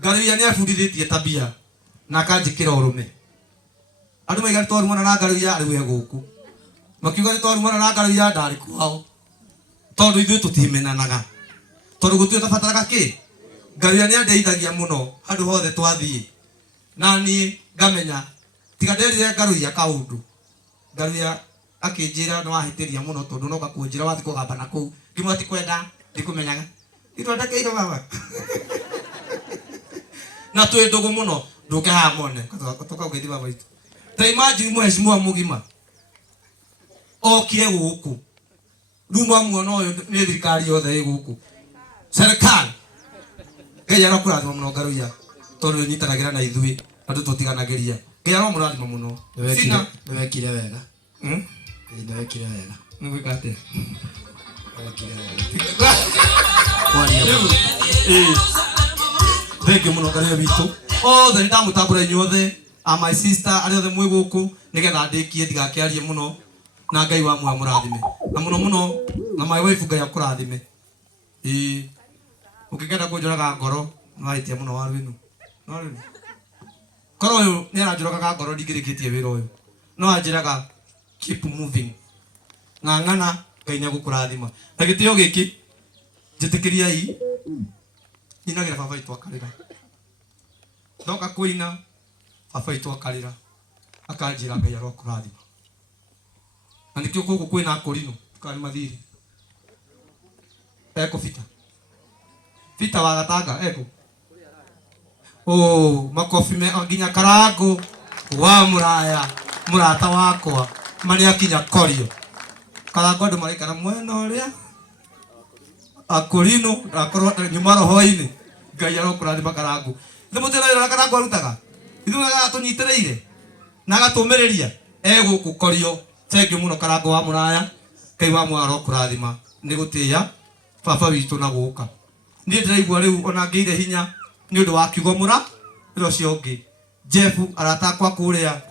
Ngaruia ni abundithitie tabia na akanjikira urume. Andu maiga twarumana na Ngaruia ari we guku. Makiuga twarumana na Ngaruia ndari kwao. Tondu ithuĩ tutimenanaga. Tondu gutue tabataraga ki? Ngaruia ni andeithagia muno handu hothe twathie. Nani ngamenya tiga nderire Ngaruia kaundu. Ngaruia akinjira no ahitiria muno tondu no gakunjira wathi kugamba na kuu. Ngimwati kwenda ndikumenyaga. Itwenda keiro baba. Na tuwe ndugu muno nduke hamone kutoka ugethi baba itu. Ta imagine mheshimiwa mugima okire guku rumwa muono uyu ni thirikari yothe iguku serikali Ngai arakurathima muno Ngaruia tondu nyitanagira na ithui andu tutiganagiria Ngai aramurathima muno sina wekire wega ina wekire wega ngwikate wekire wega thank you muno Ngaruia bitu othe ndamutambura inyuothe my sister ari othe mwi guku nigetha ndikie ndigakiarie muno na Ngai wa mwa murathime na muno na my wife Ngai akurathime ukigenda kunjoraga ngoro nwaitie muno waru ino koro uyu ni aranjoraga ngoro ndingirikitie wira uyu no anjiraga keep moving ng'ang'ana Ngai ni agukurathima na gitio giki jitikiriai inagira baba itu akarira ndoka kuina baba itu akarira akanjira Ngai arokurathima na nikio guku kwina akorino kari mathiri eko Fita wa gatanga eko makofi me nginya karango wa muraya murata wakwa mari akinya korio karango andu marikara mwena uria akorino akorwo nyuma roho-ini Ngai arokurathima karango thimutira ira karango arutaga ithuga atunyitireire na agatumiriria guku korio thank you muno karango wa muraya Ngai wa mwa arokurathima ni gutia baba witu na guka ni ndiraigua riu ona ngeire hinya ni undu wa kiugo mura ro cio ngi Jeff aratakwa kuria